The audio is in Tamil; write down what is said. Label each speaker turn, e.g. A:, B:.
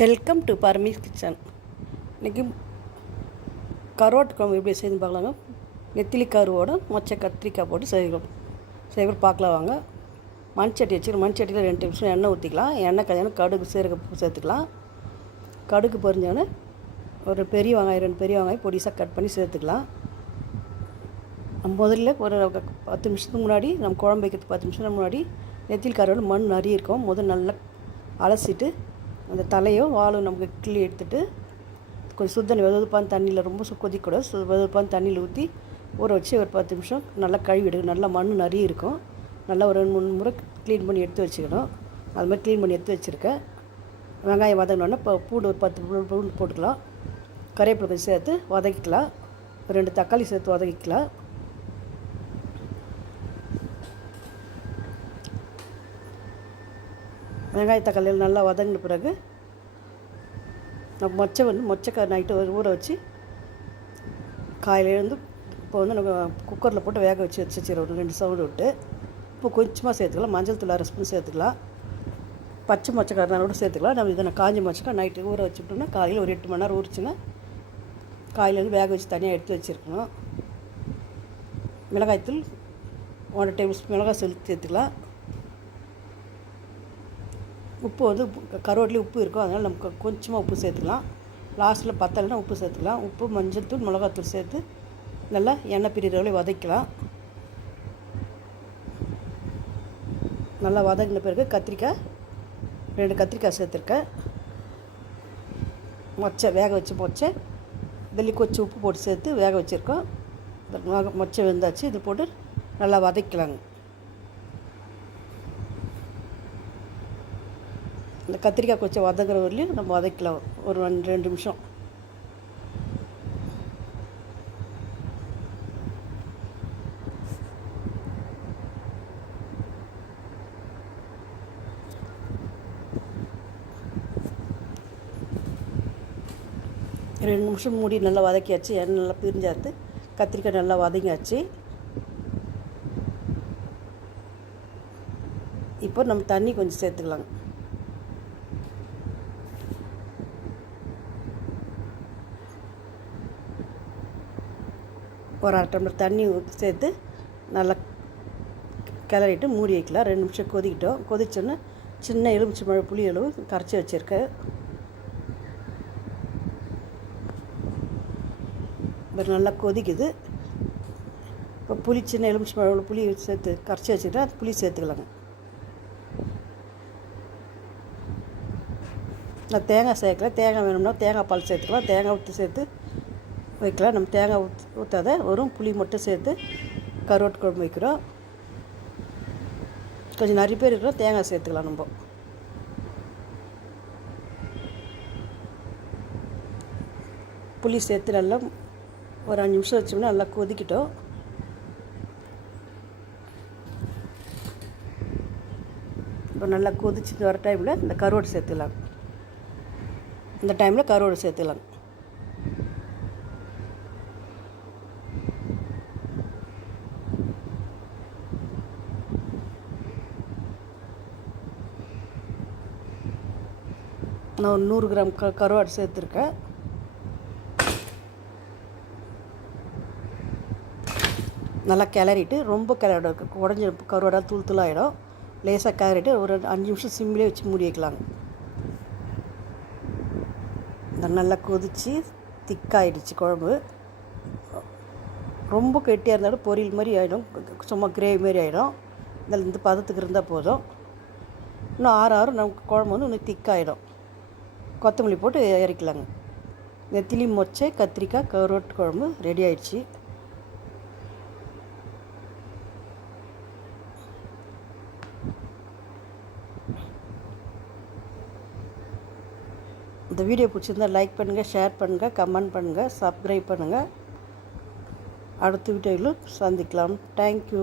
A: வெல்கம் டு பர்மீஸ் கிச்சன் இன்றைக்கி கருவாட்டு குழம்பு எப்படி செய்து பார்க்கலாங்க. நெத்திலி கருவோட மொச்சை கத்திரிக்காய் போட்டு செய்யணும் செய்கிற பார்க்கலாம் வாங்க. மண் சட்டி வச்சுக்கணும் மண் சட்டியில் ரெண்டு நிமிஷம் எண்ணெய் ஊற்றிக்கலாம். எண்ணெய் கல்யாணம் கடுகு சீரக சேர்த்துக்கலாம். கடுகு பொரிஞ்சோன்னே ஒரு பெரிய வெங்காயம் ரெண்டு பெரிய வெங்காயம் பொடிசாக கட் பண்ணி சேர்த்துக்கலாம். நம்ம முதல்ல ஒரு பத்து நிமிஷத்துக்கு முன்னாடி நம்ம குழம்பு வைக்கிறதுக்கு பத்து நிமிஷத்துக்கு முன்னாடி நெத்திலி கருவோட மண் நிறைய இருக்கும். முதல் நல்லா அலசிட்டு அந்த தலையும் வாலும் நமக்கு கிள்ளி எடுத்துட்டு கொஞ்சம் சுத்தண்ணி வெதுப்பான தண்ணியில் ரொம்ப சு கொதிக்கூடாது சு வெதுப்பான தண்ணியில் ஊற்றி ஊற வச்சு ஒரு பத்து நிமிஷம் நல்லா கழுவி எடுக்கணும் நல்லா மண் நிறைய இருக்கும். நல்லா ஒரு ரெண்டு மூணு முறை க்ளீன் பண்ணி எடுத்து வச்சுக்கணும். அது மாதிரி க்ளீன் பண்ணி எடுத்து வச்சுருக்கேன். வெங்காயம் வதங்கினோடனே இப்போ பூண்டு ஒரு பத்து பூண்டு போட்டுக்கலாம். கறிவேப்பிலை கொஞ்சம் சேர்த்து வதக்கிக்கலாம். ரெண்டு தக்காளி சேர்த்து வதக்கிக்கலாம். வெங்காய தக்காளியில் நல்லா வதங்கின பிறகு நம்ம மொச்சை வந்து மொச்சை நைட்டு ஊற வச்சு காலையில் எழுந்து இப்போ வந்து நம்ம குக்கரில் போட்டு வேக வச்சு வச்சு ஒரு ரெண்டு சவுண்டு விட்டு இப்போ கொஞ்சமாக சேர்த்துக்கலாம். மஞ்சள் தூள் அரை ஸ்பூன் சேர்த்துக்கலாம். பச்சை மொச்சக்காரனால கூட சேர்த்துக்கலாம். நம்ம இதை காஞ்சி மொச்சக்கா நைட்டு ஊற வச்சுட்டோம்னா காலையில் ஒரு எட்டு மணி நேரம் ஊறிச்சுன்னா காலையிலேருந்து வேக வச்சு தனியாக எடுத்து வச்சுருக்கணும். மிளகாய்த்தூள் ஒன்றரை டேபிள் ஸ்பூன் மிளகாய் தூள் சேர்த்துக்கலாம். உப்பு வந்து கருவாட்டிலே உப்பு இருக்கும் அதனால் நமக்கு கொஞ்சமாக உப்பு சேர்த்துக்கலாம். லாஸ்ட்டில் பத்தலைன்னா உப்பு சேர்த்துக்கலாம். உப்பு மஞ்சள் தூள் மிளகாத்தூள் சேர்த்து நல்லா எண்ணெய் பிரிகிறவளை வதக்கலாம். நல்லா வதங்கின பிறகு கத்திரிக்காய் ரெண்டு கத்திரிக்காய் சேர்த்துருக்கேன். மொச்சை வேக வச்சு மொச்சை இதில் கொச்சி உப்பு போட்டு சேர்த்து வேக வச்சுருக்கோம். மொச்சை வெந்தாச்சு இது போட்டு நல்லா வதக்கலாங்க. இந்த கத்திரிக்காய் கொஞ்சம் வதங்குற வரலையும் நம்ம வதக்கலாம். ஒரு ரெண்டு ரெண்டு நிமிஷம். ரெண்டு நிமிஷம் மூடி நல்லா வதக்கியாச்சு. எண்ணெய் நல்லா பிரிஞ்சாத்து கத்திரிக்காய் நல்லா வதங்கியாச்சு. இப்போ நம்ம தண்ணி கொஞ்சம் சேர்த்துக்கலாங்க. ஒரு அரை டம்ளர் தண்ணி ஊற்றி சேர்த்து நல்லா கிளறிட்டு மூடி வைக்கலாம். ரெண்டு நிமிஷம் கொதிக்கிட்டோம். கொதிச்சோன்னே சின்ன எலுமிச்சை மழை புளி அளவு கரைச்சி வச்சுருக்கேன். இப்போ நல்லா கொதிக்குது. இப்போ புளி சின்ன எலுமிச்சை மழை புளி சேர்த்து கரைச்சி வச்சுக்கிட்டா அது புளி சேர்த்துக்கலாங்க. நான் தேங்காய் சேர்க்கல. தேங்காய் வேணும்னா தேங்காய் பால் சேர்த்துக்கலாம். தேங்காய் ஊற்றி சேர்த்து வைக்கலாம் நம்ம தேங்காய் ஊத் ஊற்றாத வெறும் புளி மட்டும் சேர்த்து கருவாட்டு குழம்பு வைக்கிறோம். கொஞ்சம் நிறைய பேர் இருக்கிறோம். தேங்காய் சேர்த்துக்கலாம் நம்ம. புளி சேர்த்து நல்லா ஒரு அஞ்சு நிமிஷம் வச்சோம்னா நல்லா கொதிக்கிட்டோம். இப்போ நல்லா கொதிச்சுட்டு வர டைமில் இந்த கருவாடு சேர்த்துக்கலாம். இந்த டைமில் கருவாடு சேர்த்துக்கலாம். நான் ஒரு நூறு கிராம் க கருவாடு சேர்த்துருக்கேன். நல்லா கிளறிட்டு ரொம்ப கிளறிட உடஞ்சி கருவாடாக தூள் தூளாகிடும் லேசாக கிளறிட்டு ஒரு அஞ்சு நிமிஷம் சிம்மிலே வச்சு மூடி வைக்கலாங்க நல்லா கொதித்து திக்காயிடுச்சு குழம்பு. ரொம்ப கெட்டியாக இருந்தாலும் பொரியல் மாதிரி ஆகிடும் சும்மா கிரேவி மாதிரி ஆகிடும் இதில் இந்த பதத்துக்கு இருந்தால் போதும். இன்னும் ஆறு ஆறு நமக்கு குழம்பு வந்து இன்னும் திக்காயிடும். கொத்தமல்லி போட்டு இறக்கலாங்க நெத்திலி மொச்சை கத்திரிக்காய் கருவாட்டு குழம்பு ரெடி ஆயிடுச்சு. இந்த வீடியோ பிடிச்சிருந்தா லைக் பண்ணுங்கள் ஷேர் பண்ணுங்கள் கமெண்ட் பண்ணுங்கள் சப்ஸ்கிரைப் பண்ணுங்கள் அடுத்த வீடியோவிலும் சந்திக்கலாம். தேங்க்யூ